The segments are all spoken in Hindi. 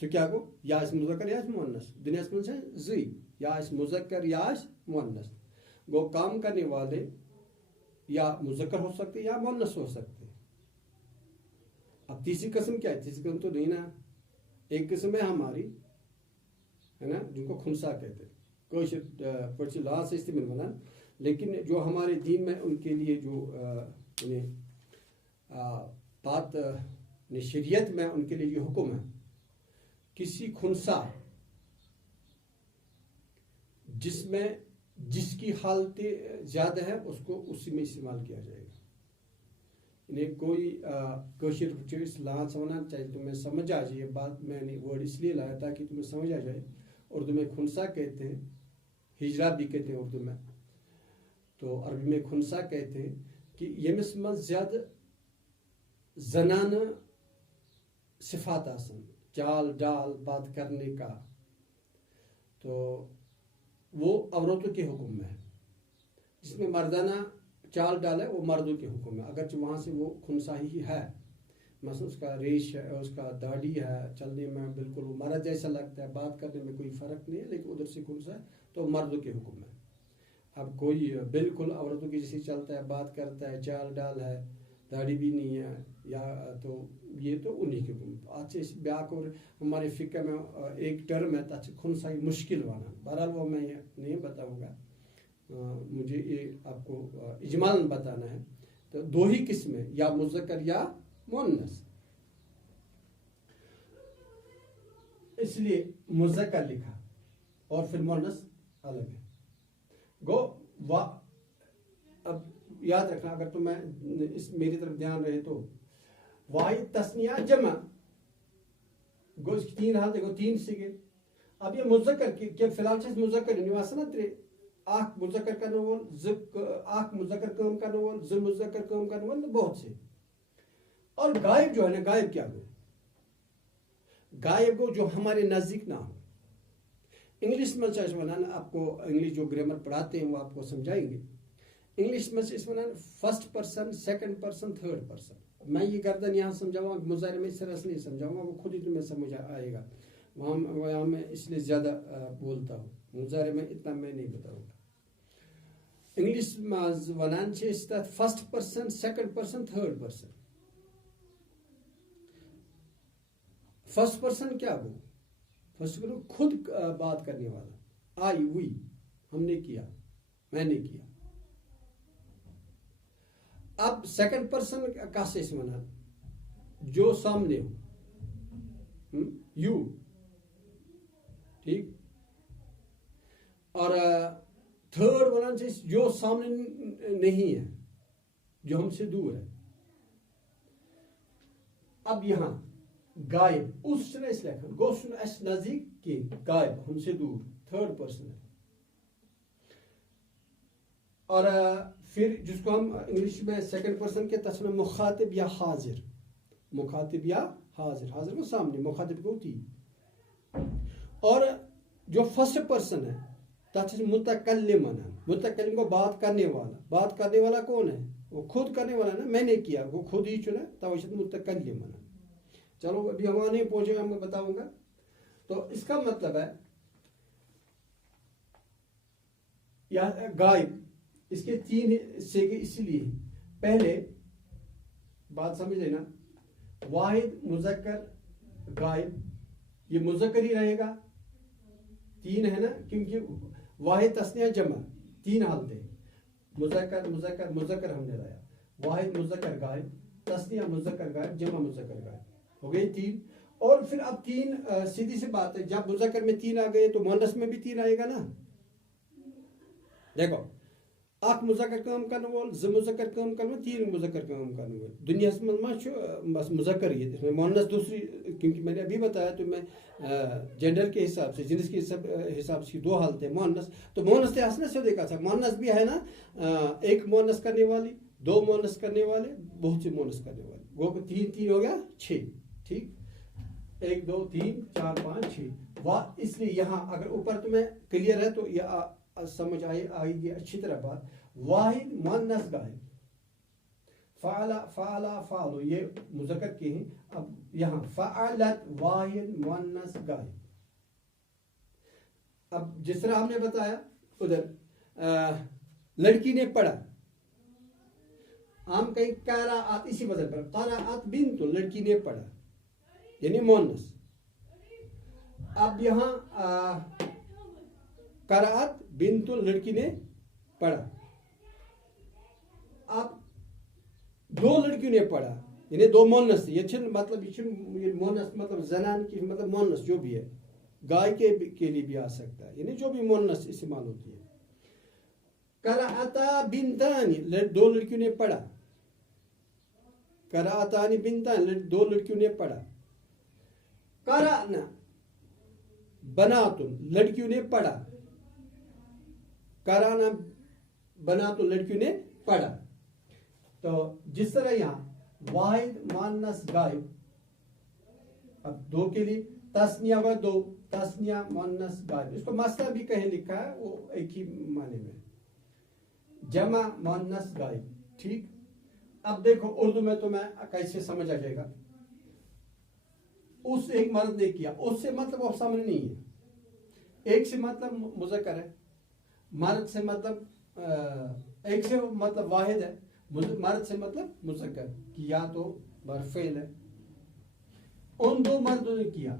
सो क्या गो या मुजक्कर या मुअन्नस दुनिया में जी या मुजक्कर या मुअन्नस गो काम करने वाले या मुजक्कर हो सकते या मुअन्नस हो सकते। अब तीसरी किस्म क्या है? तीसरी किस्म तो नहीं ना, एक किस्म है हमारी, है ना, जिनको खुनसा कहते हैं, कुछ ला से इस्तेमाल बना, लेकिन जो हमारे दीन में उनके लिए जो उन्हें बात शरीयत में उनके लिए ये हुक्म है, किसी खुनसा जिसमें जिसकी हालत ज़्यादा है उसको उसी में इस्तेमाल किया जाएगा। इन्हें कोई कोशिश लांस होना चाहिए, तुम्हें समझ आ जाए बात। मैंने वर्ड इसलिए लाया था कि तुम्हें समझ आ जाए। उर्दू में खुनसा कहते हैं, हिजरा भी कहते हैं उर्दू में, तो अरबी में खुनसा कहते हैं कि यमिस में ज़्यादा जनान सिफात आसन, चाल डाल बात करने का, तो वो औरतों के हुक्म में है। जिसमें मर्दाना चाल डाल है वो मर्दों के हुक्म में, अगर वहाँ से वो खुनसा ही है, मसलन उसका रेश है, उसका दाढ़ी है, चलने में बिल्कुल वो मर्द जैसा लगता है, बात करने में कोई फ़र्क नहीं है, लेकिन उधर से खुनसा है तो मर्दों के हुक्म में। अब कोई बिल्कुल औरतों की जैसे चलता है, बात करता है, चाल डाल है, दाढ़ी भी नहीं है, या तो ये तो उन्हीं के हुक्म। अच्छे ब्याक और हमारे फ़िक्र में एक टर्म है तच खुनसा मुश्किल वाला, बहरहाल वो मैं ये नहीं बताऊँगा, मुझे ये आपको इजमालन बताना है। तो दो ही किस्में, या मुज़क्कर या मुअन्नस, इसलिए मुज़क्कर लिखा और फिर मुअन्नस अलग है। गो अब याद रखना, अगर तो मैं इस मेरी तरफ ध्यान रहे तो वाहिद तस्निया जमा गो इसकी तीन हाल देखो, तीन सिगे। अब ये मुज़क्कर के फिलहाल से मुज़क्कर निवास ना तेरे आख मुज़क्कर का नवल ज़िक आख मुज़क्कर काम का नवल ज़ मुज़क्कर काम का नवल, बहुत से। और गायब जो है ना, गायब क्या हो? गायब को जो हमारे नज़दीक ना हो। इंग्लिश में से बनाना, आपको इंग्लिश जो ग्रामर पढ़ाते हैं वो आपको समझाएंगे। इंग्लिश में से इस बनाना first person, second person, third person. मैं ये गर्दन यहाँ समझाऊंगा, मुज़ाहिर में इस तरह से नहीं समझाऊंगा, वो खुद ही तुम्हें समझ आएगा। वहाँ मैं इसलिए ज़्यादा बोलता हूँ, मुज़ाहिर में इतना मैं नहीं बताऊँगा। इंग्लिश में वनान से first person, second person, third person. First person क्या हो? फर्स्ट पर्सन खुद बात करने वाला, आई वी, हमने किया, मैंने किया। अब सेकंड पर्सन का से मना जो सामने हो, यू, ठीक। और थर्ड वाला जो सामने नहीं है, जो हमसे दूर है। अब यहां गायब उस गोशन एस नजदीक के, गायब हमसे दूर, थर्ड पर्सन है। और फिर जिसको हम इंग्लिश में सेकंड पर्सन के तस्वीर मुखातिब या हाजिर, मुखातिब या हाजिर, हाजिर को सामने, मुखातिब को ती। और जो फर्स्ट पर्सन है तस्वीर मुतकल्लिम, मुतकल्लिम को बात करने वाला। बात करने वाला कौन है? वो खुद करने वाला ना, मैंने किया, वो खुद ही चुना, तब मुतकल्लिम। चलो अभी हम वहां नहीं पहुंचे, मैं बताऊंगा। तो इसका मतलब है या गायब, इसके तीन से इसलिए पहले बात समझ लेना, वाहिद मुज़क्कर गायब, ये मुज़क्कर ही रहेगा, तीन है ना, क्योंकि वाहिद तस्निया जमा, तीन हालतें, मुज़क्कर मुज़क्कर मुज़क्कर हमने लाया, वाहिद मुज़क्कर गायब, तस्निया मुज़क्कर गायब, जमा मुज़क्कर गायब, हो गई तीन। और फिर अब तीन सीधी सी बात है, जब मुज़क्कर में तीन आ गए तो मुअन्नस में भी तीन आएगा ना। देखो, आख मुज़क्कर काम करने वाल, ज मुज़क्कर काम करने वाल, तीन मुज़क्कर काम करने वाल। दुनिया में बस मुज़क्कर ही है, मुअन्नस दूसरी, क्योंकि मैंने अभी बताया तो मैं जेंडर के हिसाब से, जिन्स के हिसाब से दो हालत है मुअन्नस। तो मुअन्नस तो हंसने से देखा था, मुअन्नस भी है ना, एक मुअन्नस करने वाली, दो मुअन्नस करने वाले, बहुत से मुअन्नस करने वाले, वो तीन तीन हो गया छः, ठीक। 1 2 3 4 5 6 वाह। इसलिए यहाँ अगर ऊपर तुम्हें क्लियर है तो यह समझ आएगी अच्छी तरह बात। वाहिद मुअन्नस गायब, फ़अला फ़अला फ़अलु ये मुज़क्कर के हैं। अब यहाँ फ़अलत वाहिद मुअन्नस गायब। अब जिस तरह हमने बताया उधर लड़की ने पढ़ा, हम कहीं क़राअत इसी वजह पर क़राअत बिन्त लड़की ने पढ़ा यानी मुअन्नस। अब यहाँ क़राअत बिन्त लड़की ने पढ़ा। अब दो लड़कियों ने पढ़ा यानी दो मुअन्नस। ये मतलब ये मुअन्नस मतलब जनान की मतलब मुअन्नस जो भी है, गाय के लिए भी आ सकता है यानी जो भी मुअन्नस इस्तेमाल होती है। क़राअता बिन्तानी दो लड़कियों ने पढ़ा। क़राअतानी बिन्तानी दो लड़कियों ने पढ़ा। क़राअना बनातुन लड़कियों ने पढ़ा। क़राअना बनातुन लड़कियों ने पढ़ा। तो जिस तरह यहाँ वाहिद मुअन्नस गायब, अब दो के लिए तस्निया व दो, तस्निया मुअन्नस गायब, इसको मसला भी कहीं लिखा है वो एक ही माने में, जमा मुअन्नस गायब। ठीक। अब देखो उर्दू में तो मैं कैसे समझ आ जाएगा। उस एक मर्द ने किया, उससे मतलब वो सामने नहीं है। एक से मतलब मुज़क्कर है, मर्द से मतलब एक से मतलब वाहिद है, मर्द से मतलब मुज़क्कर किया तो बरफेल है। उन दो मर्दों ने किया,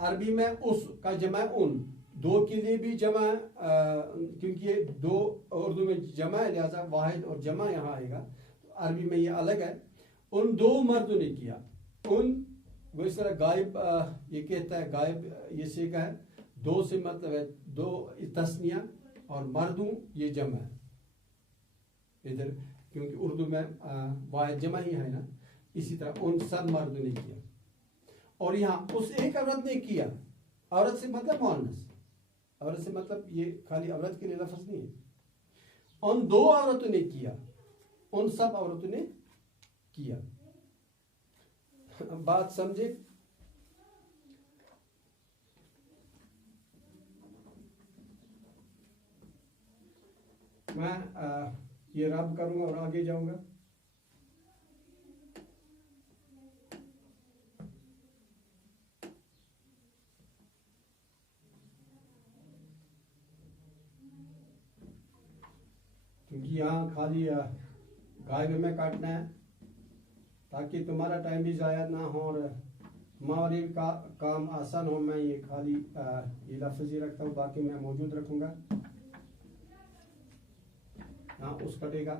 अरबी में उस का जमा उन, दो के लिए भी जमा क्योंकि ये दो उर्दू में जमा है लिहाजा वाहिद और जमा यहाँ आएगा। तो अरबी में ये अलग है। उन दो मर्दों ने किया। उन वो इस तरह गायब ये कहता है, गायब ये सीखा है, दो से मतलब है दो तस्निया और मर्दों ये जमा है इधर, क्योंकि उर्दू में वाहिद जमा ही है ना। इसी तरह उन सब मर्दों ने किया। और यहाँ उस एक औरत ने किया, औरत से मतलब मुअन्नस, औरत से मतलब ये खाली औरत के लिए लफ्ज़ नहीं है। उन दो औरतों ने किया, उन सब औरतों ने किया। बात समझे? मैं ये रब करूंगा और आगे जाऊंगा। क्योंकि यहाँ खाली गायब में काटना है ताकि तुम्हारा टाइम भी ज़ाया ना हो और हमारे का काम आसान हो। मैं ये खाली ये लफ्ज़ ही रखता हूँ, बाकी मैं मौजूद रखूँगा। हाँ उस कटेगा।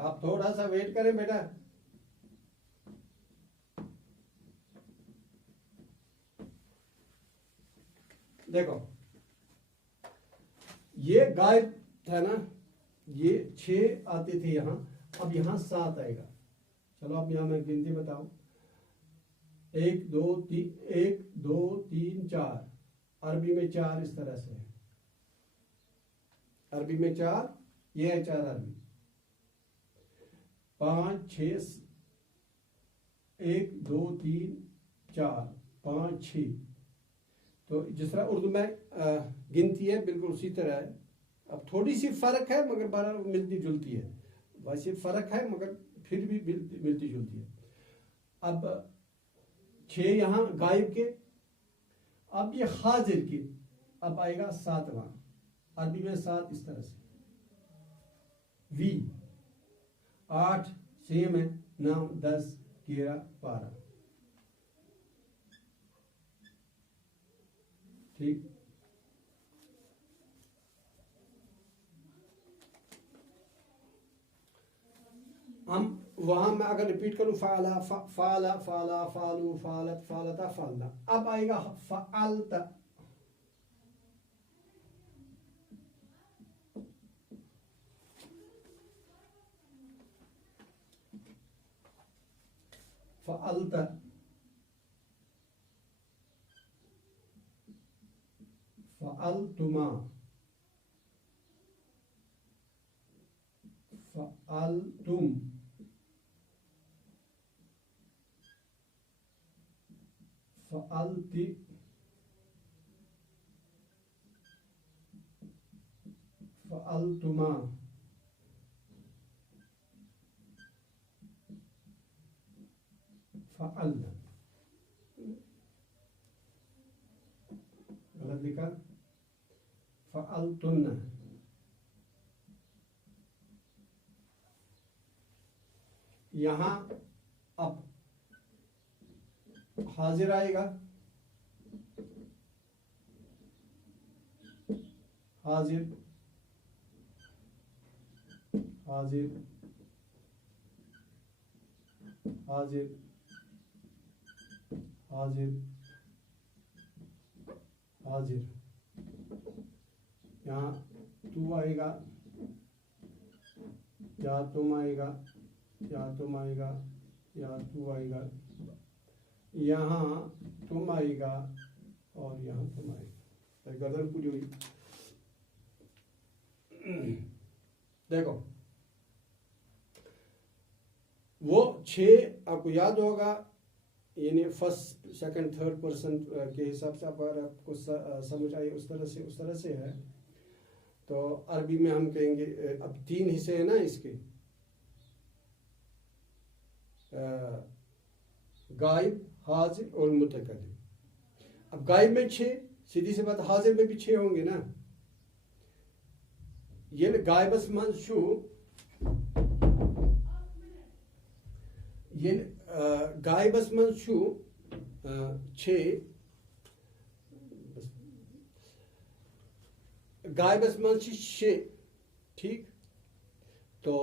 आप थोड़ा सा वेट करें बेटा। देखो ये गायब था ना, ये 6 आते थे यहाँ, अब यहाँ 7 आएगा। चलो अब यहाँ मैं गिनती बताऊं, 1 2 3 1 2 3 4, अरबी में 4 इस तरह से है। अरबी में 4, ये है 4 अरबी, 5 6 1 2 3 4 5 6। तो जिस तरह उर्दू में गिनती है बिल्कुल उसी तरह है। अब थोड़ी सी फ़र्क है मगर बराबर मिलती जुलती है। वैसे फ़र्क है मगर फिर भी मिलती जुलती है। अब 6 यहाँ गायब के, अब ये हाजिर के, अब आएगा 7वां। अरबी में 7 इस तरह से, वी 8 सेम है, 9 10 11 12। ठीक। हम वहां मैं अगर रिपीट करूं, फाला फाला फाला फालू फालत फालता फालना, अब आएगा फालता। फालता फालतुमा फालतुम फालती फ़अलतुमा, फ़अलना, गलत लिखा, फ़अलतुन्ना। यहाँ अब हाजिर आएगा, हाजिर, हाजिर, हाजिर, हाजिर, हाजिर। यहाँ तू आएगा, या तुम आएगा, या तुम आएगा, या तू आएगा, यहाँ तुम आएगा और यहाँ तुम आएगा। गर्दन पूरी हुई। देखो वो 6 आपको याद होगा, यानी फर्स्ट सेकंड थर्ड पर्सन के हिसाब से अगर आपको समझ आई उस तरह से है। तो अरबी में हम कहेंगे, अब 3 हिस्से हैं ना इसके, गायब, हाजिर और मुतकल्लिम। अब गायब में 6, सीधी सी बात, हाजिर में भी 6 होंगे ना। ये गायबस मंशू, ये गायबस मंशू 6, गायबस मंशू 6, ठीक। तो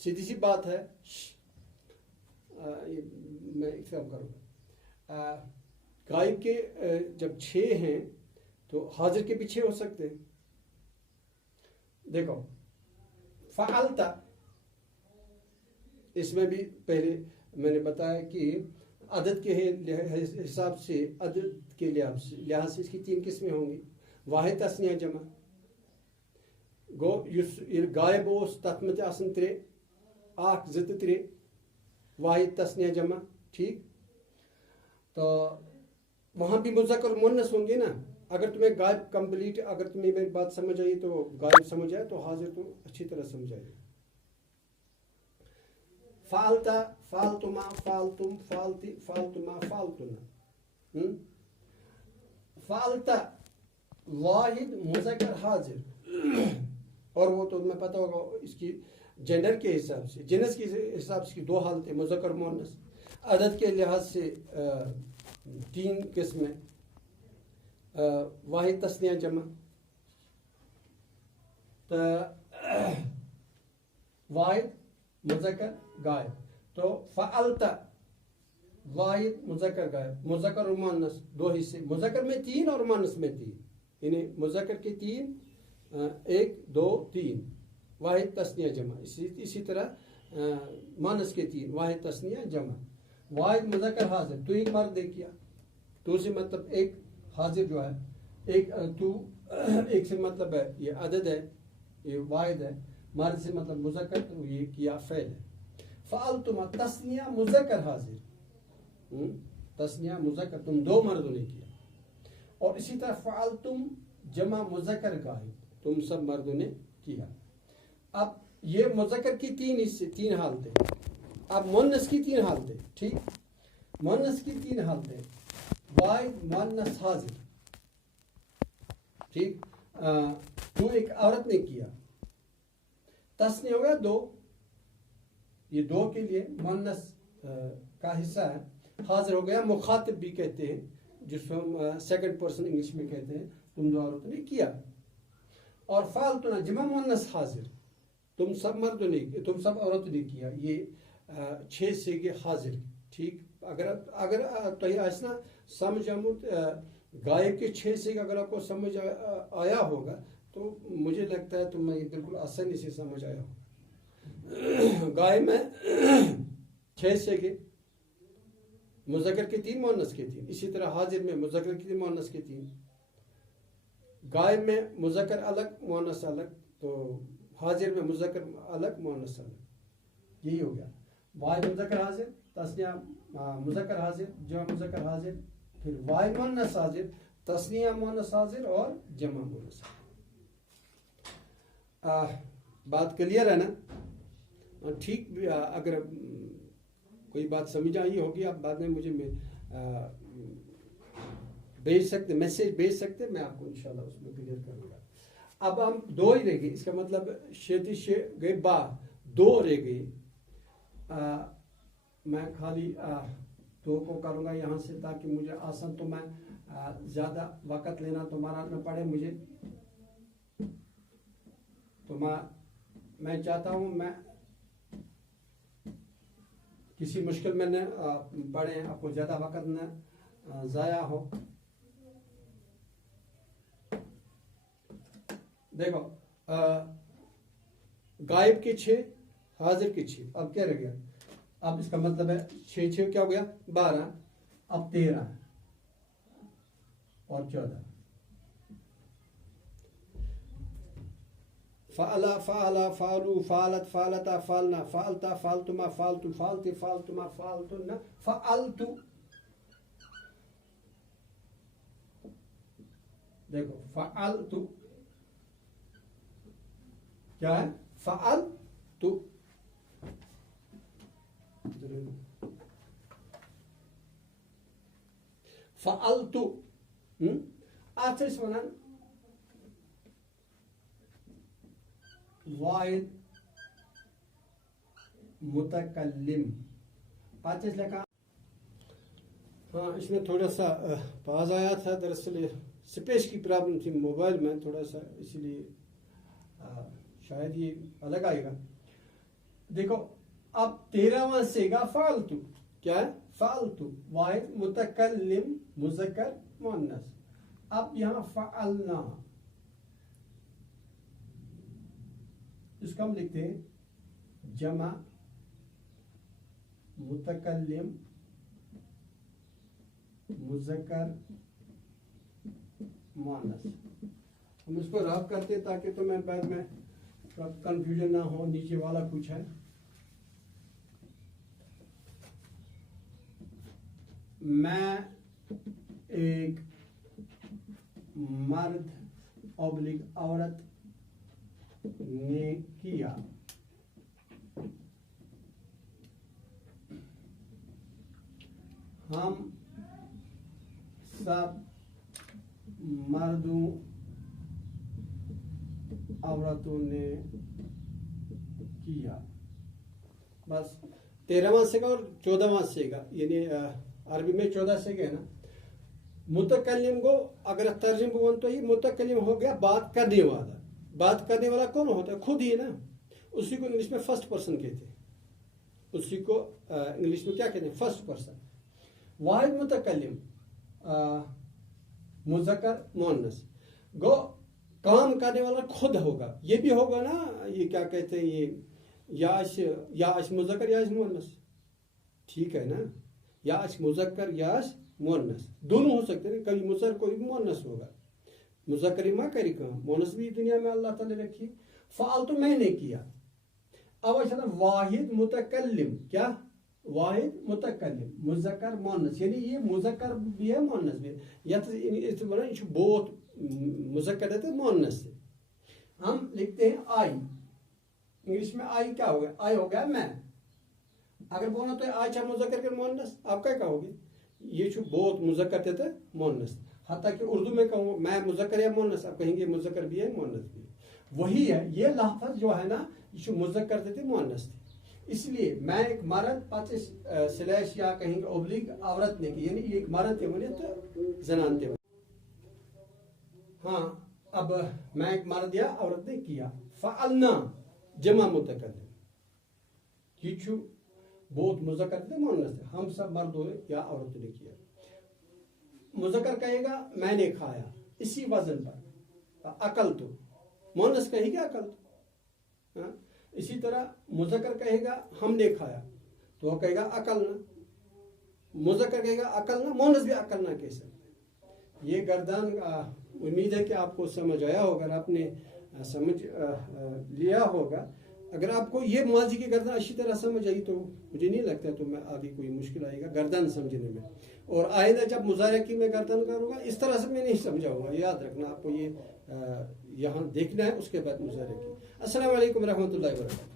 सीधी सी बात है, मैं एक काम करूँगा, गायब के जब 6 हैं तो हाजिर के भी 6 हो सकते हैं। देखो फ़अलता, इसमें भी पहले मैंने बताया कि अदद के हिसाब से, अदद के लिहाज से इसकी 3 किस्में होंगी। वाहिद तस्निया जमा गो युस गायब ओस तथ में आसन 3 आख ज़ित 3 वाहिद तस्निया जमा, ठीक। तो वहाँ भी मुज़क्कर मुन्नस होंगे ना। अगर तुम्हें गायब कंप्लीट, अगर तुम्हें मेरी बात समझ आई तो गायब समझ आए, तो हाजिर तो अच्छी तरह समझ आए। फ़ालता, फ़ालतुमा, फ़ालतुम, फ़ालती, फ़ालतुमा, फ़ालतुना। फ़ालता वाहिद मुज़क्कर हाजिर, और वो तो तुम्हें पता होगा इसकी जेंडर के हिसाब से, जिनस के हिसाब से 2 हालतें, मुज़क्कर मुअन्नस। अदद के लिहाज से 3 किस्में, वाहिद तस्निया जमा। तो वाहिद मुज़क्कर गायब, तो फ़अलता वाहिद मुज़क्कर गायब, मुज़क्कर और मुअन्नस 2 हिस्से, मुज़क्कर में 3 और मुअन्नस में 3, यानी मुज़क्कर के 3, 1 2 3, वाहिद तस्निया जमा। इसी तरह मुअन्नस के 3, वाहिद तस्निया जमा। वाहिद मुज़क्कर हाजिर, तू एक मर्द ने किया, तू से मतलब एक, हाजिर जो है एक, तू एक से मतलब है ये अदद है, ये वाहिद है। मर्द से मतलब मुज़क्कर, तो ये किया फ़ेल है। फ़अलतुमा तस्निया मुज़क्कर हाजिर, तस्निया मुज़क्कर, तुम 2 मर्दों ने किया। और इसी तरह फ़अलतुम जमा मुज़क्कर गायब, तुम सब मर्दों ने किया। अब ये मुज़क्कर की 3 हिस्से, 3 हालतें। अब मुअन्नस की 3 हालतें, ठीक। मुअन्नस की 3 हालतें, वाहिद मुअन्नस हाजिर, ठीक। तू एक औरत ने किया, तस्नीया हो गया 2, ये 2 के लिए मुअन्नस का हिस्सा है। हाजिर हो गया, मुखातिब भी कहते हैं, जिसको हम सेकंड पर्सन इंग्लिश में कहते हैं, तुम 2 औरतों ने किया। और फ़ालतुना जमा मुअन्नस हाजिर, तुम सब मर्दों ने, तुम सब औरतों ने किया। ये 6 से हाजिर, ठीक। अगर तो ये आसना समझ गायब के 6 से अगर आपको समझ आया होगा, तो मुझे लगता है तुम्हें ये बिल्कुल आसानी से समझ आया होगा। गायब में 6 से के, मुज़क्कर के 3, मुअन्नस के 3। इसी तरह हाजिर में मुज़क्कर के 3, मुअन्नस के 3। गायब में मुज़क्कर अलग, मुअन्नस अलग, तो हाजिर में मुज़क्कर अलग, मुअन्नस अलग। यही हो गया। वाहिद मुज़क्कर हाजिर, तस्निया मुज़क्कर हाजिर, जमा मुज़क्कर हाजिर, फिर वाहिद मुअन्नस हाजिर, तस्निया मुअन्नस हाजिर और जमा मुअन्नस हाजिर। बात क्लियर है ना? ठीक, अगर कोई बात समझ आई होगी आप बाद में मुझे भेज सकते, मैसेज भेज सकते, मैं आपको इंशाल्लाह उसमें क्लियर करूँगा। अब हम दो ही रह गए, इसका मतलब शेती शे गए बा, दो रह गई। मैं खाली दो को करूँगा यहाँ से ताकि मुझे आसान, तो मैं ज़्यादा वक़्त लेना तुम्हारा न पड़े मुझे। तो मैं चाहता हूँ मैं किसी मुश्किल में न पड़े, आपको ज़्यादा वक़्त न ज़ाया हो। देखो, गायब के 6, हाजिर के 6, अब क्या रह गया? अब इसका मतलब है 6 क्या हो गया? 12, अब 13 और 14। फ़अला, फ़अला, फ़अलू, फ़अलत, फ़अलता, फ़अलना, फ़अलता, फ़अलतुमा, फ़अलतु, फ़अलति, फ़अलतुमा, फ़अलतुन्ना, फ़अलतु। देखो, फ़अलतु क्या है? फ़अलतु। फ़अलतु आखिर वनान वाहिद मुतकल्लिम। पाँच लिखा। हाँ, इसमें थोड़ा सा पाज आया था, दरअसल स्पेस की प्रॉब्लम थी मोबाइल में थोड़ा सा, इसलिए शायद ये अलग आएगा। देखो, अब 13वां सेगा फालतू, क्या है? फालतू, वाहिद मुतकल्लिम, मुज़क्कर मुअन्नस। अब यहाँ फ़अलना, इसको हम लिखते हैं जमा मुतकल्लिम मुज़क्कर मुअन्नस। हम इसको रफ करते ताकि तो मैं बाद में कंफ्यूजन ना हो, नीचे वाला कुछ है। मैं एक मर्द ऑब्लिक औरत ने किया। हम सब मर्दों औरतों ने किया। बस 13वां सेगा और 14वां सेगा, यानी अरबी में 14 सेगा है ना। मुतकल्लिम को अगर तर्जुम बोल तो ये मुतकल्लिम हो गया बात करने वाला। बात करने वाला कौन होता है? खुद ही ना। उसी को इंग्लिश में फर्स्ट पर्सन कहते हैं। उसी को इंग्लिश में क्या कहते हैं? First person. वाहिद मुतकल्लिम मुज़क्कर मुअन्नस। गो काम करने वाला खुद होगा। ये भी होगा ना, ये क्या कहते हैं, ये याश मुज़क्कर याश मुअन्नस, ठीक है ना? याश मुज़क्कर याश मुअन्नस दोनों हो सकते हैं। कभी मुज़क्कर कोई भी मुअन्नस होगा। मुज़क्कर माँ करी काम, मुअन्नस भी दुनिया में अल्लाह ताला ने रखी। फ़ाल तो मैंने किया। अब अच्छा, वाहिद मुतकल्लिम, क्या? वाहिद मुतकल्लिम मुज़क्कर मुअन्नस, यानी ये मुज़क्कर भी है मुअन्नस भी है। या तो बहुत मुज़क्कर देते हैं मुअन्नस से। हम लिखते हैं आई। इंग्लिश में आई क्या हो गया? आई हो गया मैं। अगर बोलना तो आई चाहे मुज़क्कर के मुअन्नस, आप क्या कहोगे? ये जो बहुत मुज़क्कर देते हैं मुअन्नस। हत्ता कि उर्दू में कहूँ मैं मुज़क्कर या मुअन्नस, आप कहेंगे मुज़क्कर भी है मुअन्नस भी है। वही है, ये लफ्ज़ जो है ना, ये मुज़क्कर देते मुअन्नस थे। इसलिए मैं एक मर्द 25 स्लैश या कहेंगे ओब्लिक औरत ने की, यानी एक मर्द थे बने तो जनान थे। हाँ, अब मैं एक मर्द या औरत ने किया। फ़अलना जमा मुतकल्लिम, ये जो बहुत मुज़क्कर थे मुअन्नस थे। हम सब मर्दों ने या औरतों ने किया। मुज़क्कर कहेगा मैंने खाया, इसी वजन पर। अकल तो मुअन्नस कहेगा अकल तो। हाँ? इसी तरह मुज़क्कर कहेगा हमने खाया, तो वो कहेगा अकल ना। मुज़क्कर कहेगा अकल ना, मुअन्नस भी अकल ना कह सकते। ये गर्दन, उम्मीद है कि आपको समझ आया होगा, अगर आपने समझ लिया होगा। अगर आपको ये माजी की गर्दन अच्छी तरह समझ आई तो मुझे नहीं लगता तो मैं आगे कोई मुश्किल आएगा गर्दन समझने में। और आइंदा जब मुज़ाहरा की मैं गर्दन करूँगा इस तरह से मैं नहीं समझाऊंगा, याद रखना आपको। ये यहाँ देखना है, उसके बाद मुज़ाहरा की। अस्सलाम वालेकुम रहमतुल्लाहि व बरकातहू।